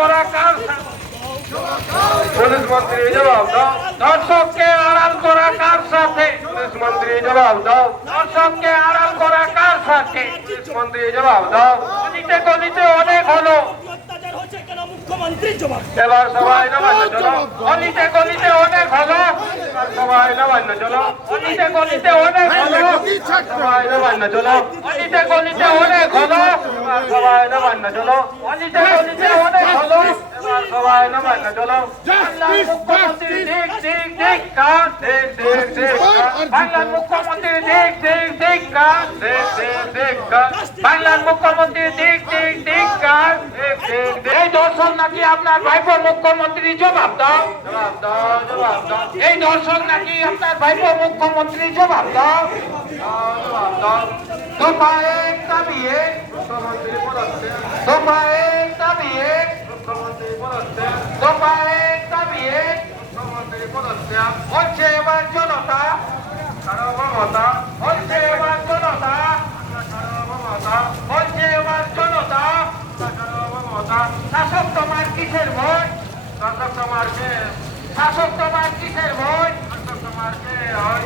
করা কার সাথে? পুলিশ মন্ত্রী জবাব দাও। দর্শককে আড়াল করা কার সাথে? পুলিশ মন্ত্রী জবাব দাও। দর্শককে আড়াল করা কার সাথে? পুলিশ মন্ত্রী জবাব দাও। গলিতে গলিতে অনেক হলো, এবার সবাই নবান্ন চলো। গলিতে গলিতে অনেক হলো, এবার সবাই নবান্ন চলো। গলিতে গলিতে অনেক হলো, সবাই নবান্ন চলো। গলিতে গলিতে অনেক হলো, এবার সবাই নবান্ন চলো। গলিতে গলিতে অনেক হলো, এবার সবাই নবান্ন চলো। বাংলার মুখ্যমন্ত্রী ঠিক ঠিক ঠিক কাজ, ঠিক ঠিক ঠিক কাজ। বাংলার মুখ্যমন্ত্রী ঠিক ঠিক ঠিক কাজ, ঠিক ঠিক ঠিক কাজ। বাংলার মুখ্যমন্ত্রী ঠিক ঠিক ঠিক কাজ, ঠিক ঠিক ঠিক। এই দর্শক নাকি আপনার ভাইপো মুখ্যমন্ত্রী? জবাব দাও, জবাব দাও, জবাব দাও। এই দর্শক নাকি আপনার ভাইপো মুখ্যমন্ত্রী? জবাব দাও, জবাব দাও। দফা এক দাবি এক, মুখ্যমন্ত্রী পদত্যাগ। দফা এক দাবি এক, মুখ্যমন্ত্রী পদত্যাগ। দফা এক দাবি এক, মুখ্যমন্ত্রী পদত্যাগ। হচ্ছে এবার জনতা সার্বভৌমতা, হচ্ছে এবার জনতা সার্বভৌমতা, হচ্ছে এবার জনতা সার্বভৌমতা। শাসক তোমার কিসের ভয়? শাসক তোমার কে? শাসক তোমার কিসের ভয়? শাসক তোমার কে হয়?